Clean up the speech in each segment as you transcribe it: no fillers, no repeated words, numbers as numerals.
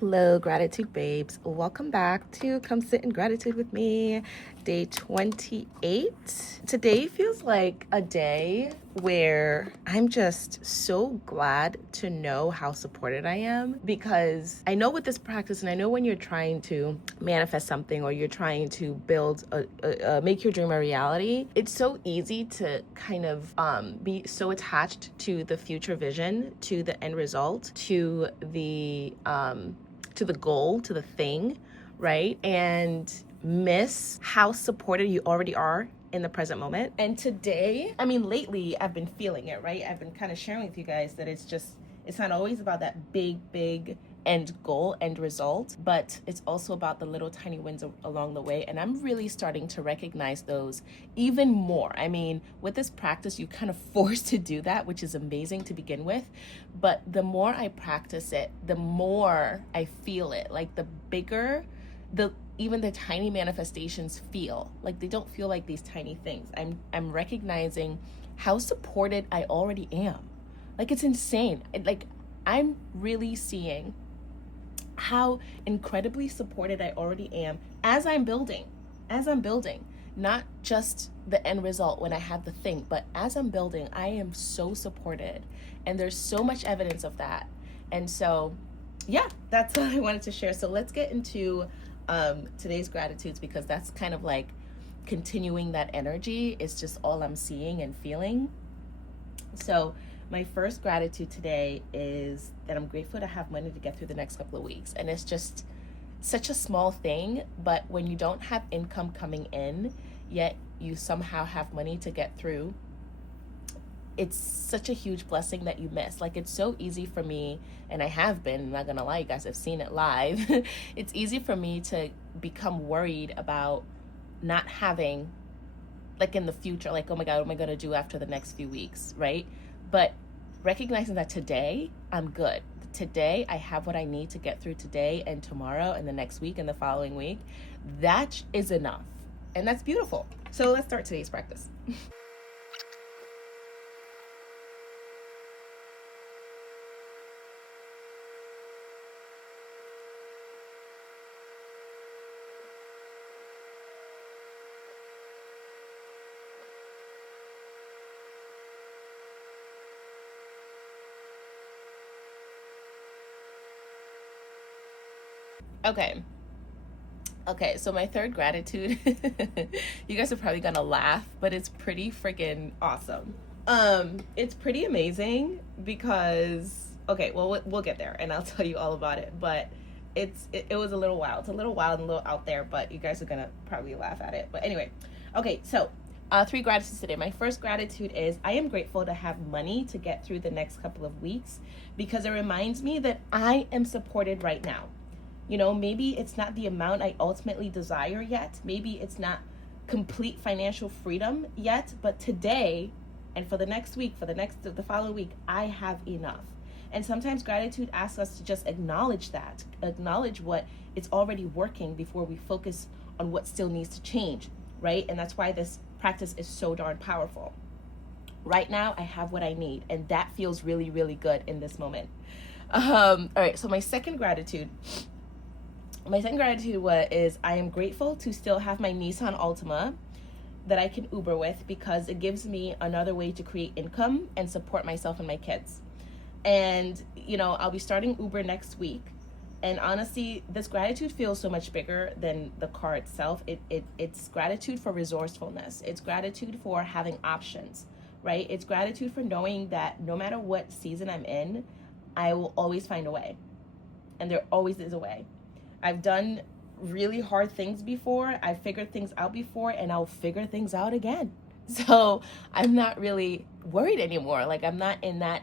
Hello, gratitude babes. Welcome back to Come Sit in Gratitude with me, day 28. Today feels like a day where I'm just so glad to know how supported I am, because I know with this practice, and I know when you're trying to manifest something or you're trying to build make your dream a reality, it's so easy to kind of be so attached to the future vision, to the end result, to the goal, to the thing, right? And miss how supported you already are in the present moment. And today, lately I've been feeling it, right? I've been kind of sharing with you guys that it's not always about that big end goal, end result, but it's also about the little tiny wins along the way. And I'm really starting to recognize those even more. With this practice, you kind of forced to do that, which is amazing to begin with. But the more I practice it, the more I feel it. Like the bigger even the tiny manifestations feel. Like they don't feel like these tiny things. I'm recognizing how supported I already am. Like it's insane. I'm really seeing how incredibly supported I already am as I'm building, not just the end result when I have the thing, but as I'm building, I am so supported, and there's so much evidence of that. And so, yeah, that's what I wanted to share. So let's get into today's gratitudes, because that's kind of like continuing that energy. It's just all I'm seeing and feeling. So my first gratitude today is that I'm grateful to have money to get through the next couple of weeks. And it's just such a small thing, but when you don't have income coming in, yet you somehow have money to get through, it's such a huge blessing that you miss. Like it's so easy for me, and I have been, I'm not gonna lie, you guys have seen it live. It's easy for me to become worried about not having, like in the future, like, oh my God, what am I gonna do after the next few weeks, right? But recognizing that today, I'm good. Today, I have what I need to get through today and tomorrow and the next week and the following week. That is enough. And that's beautiful. So let's start today's practice. Okay, so my third gratitude, you guys are probably gonna laugh, but it's pretty freaking awesome. It's pretty amazing because, okay, well, we'll get there and I'll tell you all about it, but it was a little wild. It's a little wild and a little out there, but you guys are gonna probably laugh at it. But anyway, okay, so 3 gratitudes today. My first gratitude is I am grateful to have money to get through the next couple of weeks, because it reminds me that I am supported right now. Maybe it's not the amount I ultimately desire yet. Maybe it's not complete financial freedom yet, but today and for the next week, the following week, I have enough. And sometimes gratitude asks us to just acknowledge that, acknowledge what it's already working before we focus on what still needs to change, right? And that's why this practice is so darn powerful. Right now, I have what I need, and that feels really, really good in this moment. All right, so my second gratitude is I am grateful to still have my Nissan Altima that I can Uber with, because it gives me another way to create income and support myself and my kids. And, I'll be starting Uber next week. And honestly, this gratitude feels so much bigger than the car itself. It's gratitude for resourcefulness. It's gratitude for having options, right? It's gratitude for knowing that no matter what season I'm in, I will always find a way. And there always is a way. I've done really hard things before. I've figured things out before, and I'll figure things out again. So I'm not really worried anymore. Like I'm not in that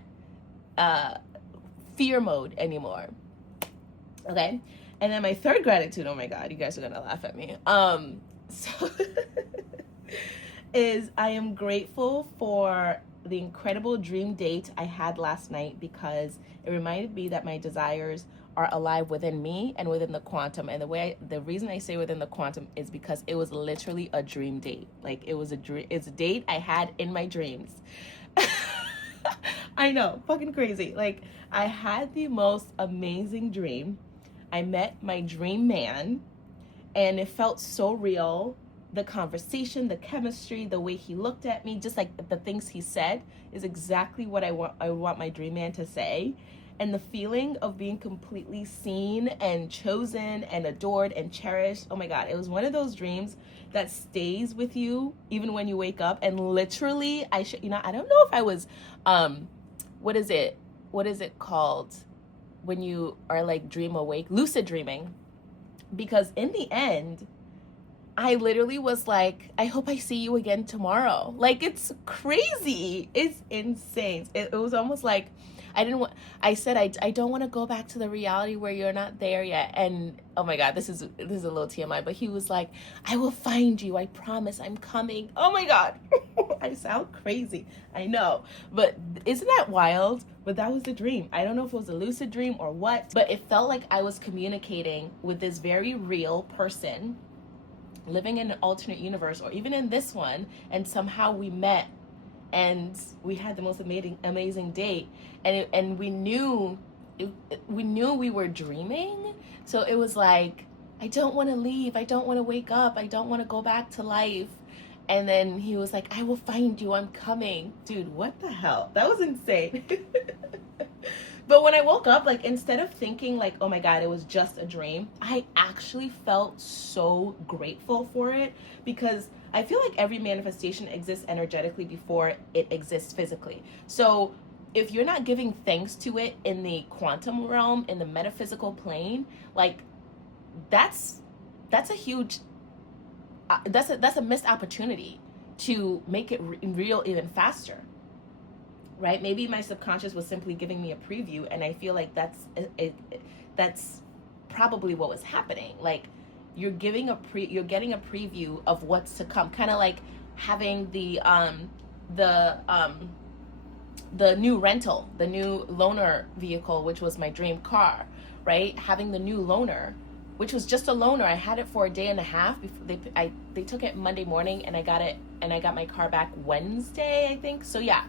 fear mode anymore. Okay. And then my third gratitude, oh my God, you guys are gonna laugh at me. So is I am grateful for the incredible dream date I had last night, because it reminded me that my desires are alive within me and within the quantum. And the reason I say within the quantum is because it was literally a dream date. Like it's a date I had in my dreams. I know, fucking crazy. Like I had the most amazing dream. I met my dream man, and it felt so real. The conversation, the chemistry, the way he looked at me, just like the things he said is exactly what I want my dream man to say. And the feeling of being completely seen and chosen and adored and cherished. Oh my God, it was one of those dreams that stays with you even when you wake up. And literally, I don't know if I was what is it? What is it called when you are like dream awake? Lucid dreaming. Because in the end, I literally was like, I hope I see you again tomorrow. Like, it's crazy. It's insane. It was almost like I said, I don't want to go back to the reality where you're not there yet. And oh my God, this is a little TMI, but he was like, I will find you. I promise I'm coming. Oh my God. I sound crazy. I know. But isn't that wild? But that was the dream. I don't know if it was a lucid dream or what, but it felt like I was communicating with this very real person living in an alternate universe, or even in this one, and somehow we met and we had the most amazing date, and we knew we were dreaming. So it was like, I don't want to leave, I don't want to wake up, I don't want to go back to life. And then he was like, I will find you, I'm coming. Dude, what the hell? That was insane. But when I woke up, like, instead of thinking like, oh my God, it was just a dream, I actually felt so grateful for it, because I feel like every manifestation exists energetically before it exists physically. So if you're not giving thanks to it in the quantum realm, in the metaphysical plane, like, that's a huge that's a missed opportunity to make it real even faster. Right? Maybe my subconscious was simply giving me a preview, and I feel like that's probably what was happening. Like, you're getting a preview of what's to come, kind of like having the new rental, the new loaner vehicle, which was my dream car, right? Having the new loaner, which was just a loaner. I had it for a day and a half before they took it Monday morning, and I got my car back Wednesday, I think. So yeah,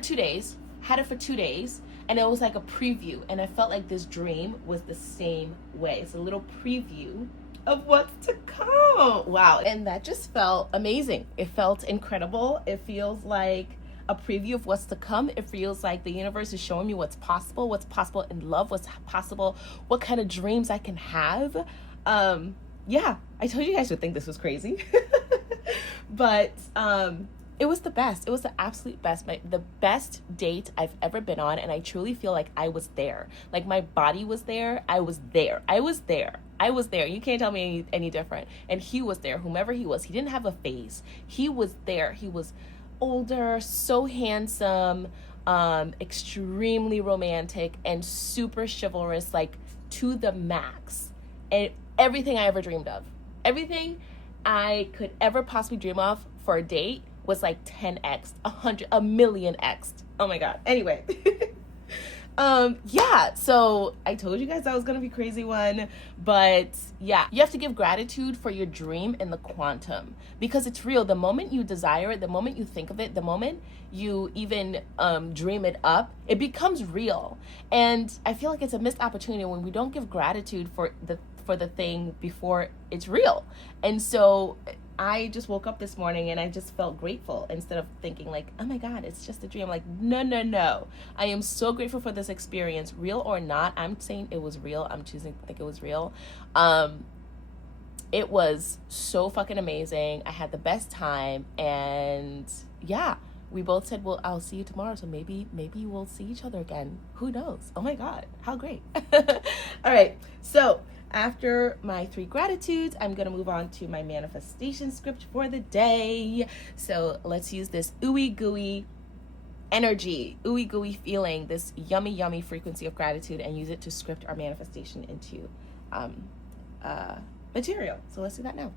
2 days. Had it for 2 days, and it was like a preview, and I felt like this dream was the same way. It's a little preview of what's to come. Wow. And that just felt amazing. It felt incredible. It feels like a preview of what's to come. It feels like the universe is showing me what's possible in love, what's possible, what kind of dreams I can have. Yeah, I told you guys would think this was crazy. But it was the best. It was the absolute best. The best date I've ever been on, and I truly feel like I was there. Like, my body was there. I was there. You can't tell me any different. And he was there, whomever he was. He didn't have a face. He was there. He was older, so handsome, extremely romantic, and super chivalrous, like, to the max. And everything I ever dreamed of. Everything I could ever possibly dream of for a date was like 10x, 100, a million x. Oh my God. Anyway. Yeah, so I told you guys that was gonna be a crazy one, but yeah, you have to give gratitude for your dream in the quantum, because it's real. The moment you desire it, the moment you think of it, the moment you even dream it up, it becomes real. And I feel like it's a missed opportunity when we don't give gratitude for the thing before it's real. And so I just woke up this morning and I just felt grateful, instead of thinking like, oh my God, it's just a dream. Like, no. I am so grateful for this experience, real or not. I'm saying it was real. I'm choosing to think it was real. It was so fucking amazing. I had the best time, and yeah, we both said, well, I'll see you tomorrow. So maybe we'll see each other again. Who knows? Oh my God, how great. All right. So after my 3 gratitudes, I'm going to move on to my manifestation script for the day. So let's use this ooey gooey energy, ooey gooey feeling, this yummy frequency of gratitude, and use it to script our manifestation into material. So let's do that now.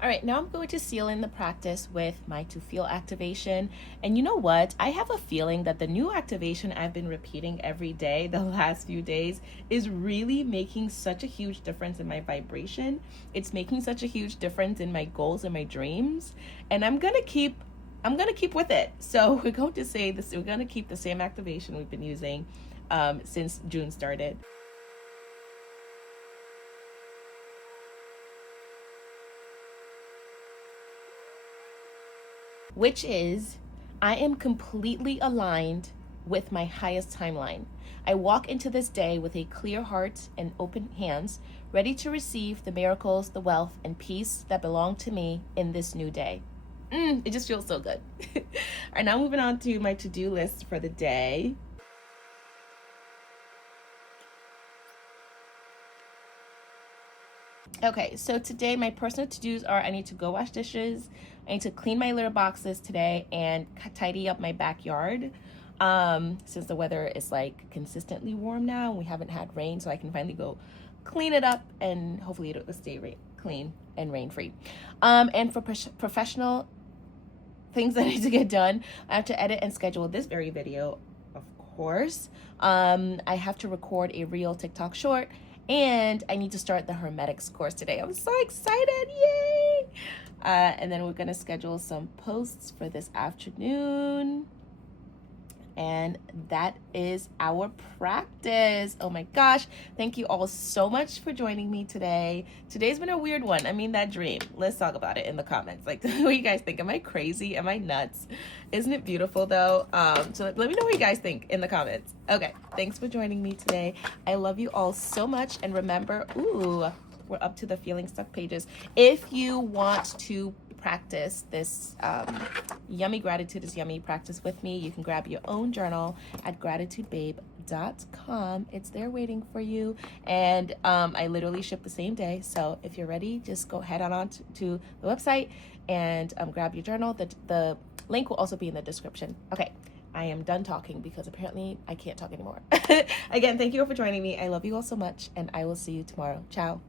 All right, now I'm going to seal in the practice with my to feel activation. And you know what? I have a feeling that the new activation I've been repeating every day the last few days is really making such a huge difference in my vibration. It's making such a huge difference in my goals and my dreams. And I'm gonna keep with it. So we're going to say this, we're gonna keep the same activation we've been using since June started. Which is, I am completely aligned with my highest timeline. I walk into this day with a clear heart and open hands, ready to receive the miracles, the wealth, and peace that belong to me in this new day. It just feels so good. All right, now moving on to my to-do list for the day. Okay, so today my personal to-dos are I need to go wash dishes, I need to clean my litter boxes today, and tidy up my backyard. Since the weather is like consistently warm now and we haven't had rain, so I can finally go clean it up and hopefully it'll stay clean and rain free. And for professional things that need to get done, I have to edit and schedule this very video, of course. I have to record a real TikTok short, and I need to start the Hermetics course today. I'm so excited, yay! And then we're gonna schedule some posts for this afternoon. And that is our practice. Oh my gosh. Thank you all so much for joining me today. Today's been a weird one. I mean, that dream. Let's talk about it in the comments. Like, what do you guys think? Am I crazy? Am I nuts? Isn't it beautiful though? So let me know what you guys think in the comments. Okay. Thanks for joining me today. I love you all so much. And remember, we're up to the feeling stuck pages. If you want to practice this yummy gratitude is yummy practice with me, you can grab your own journal at gratitudebabe.com. It's there waiting for you, and I literally ship the same day. So if you're ready, just go head on to the website and grab your journal. The link will also be in the description. Okay, I am done talking because apparently I can't talk anymore. Again, thank you all for joining me. I love you all so much, and I will see you tomorrow. Ciao.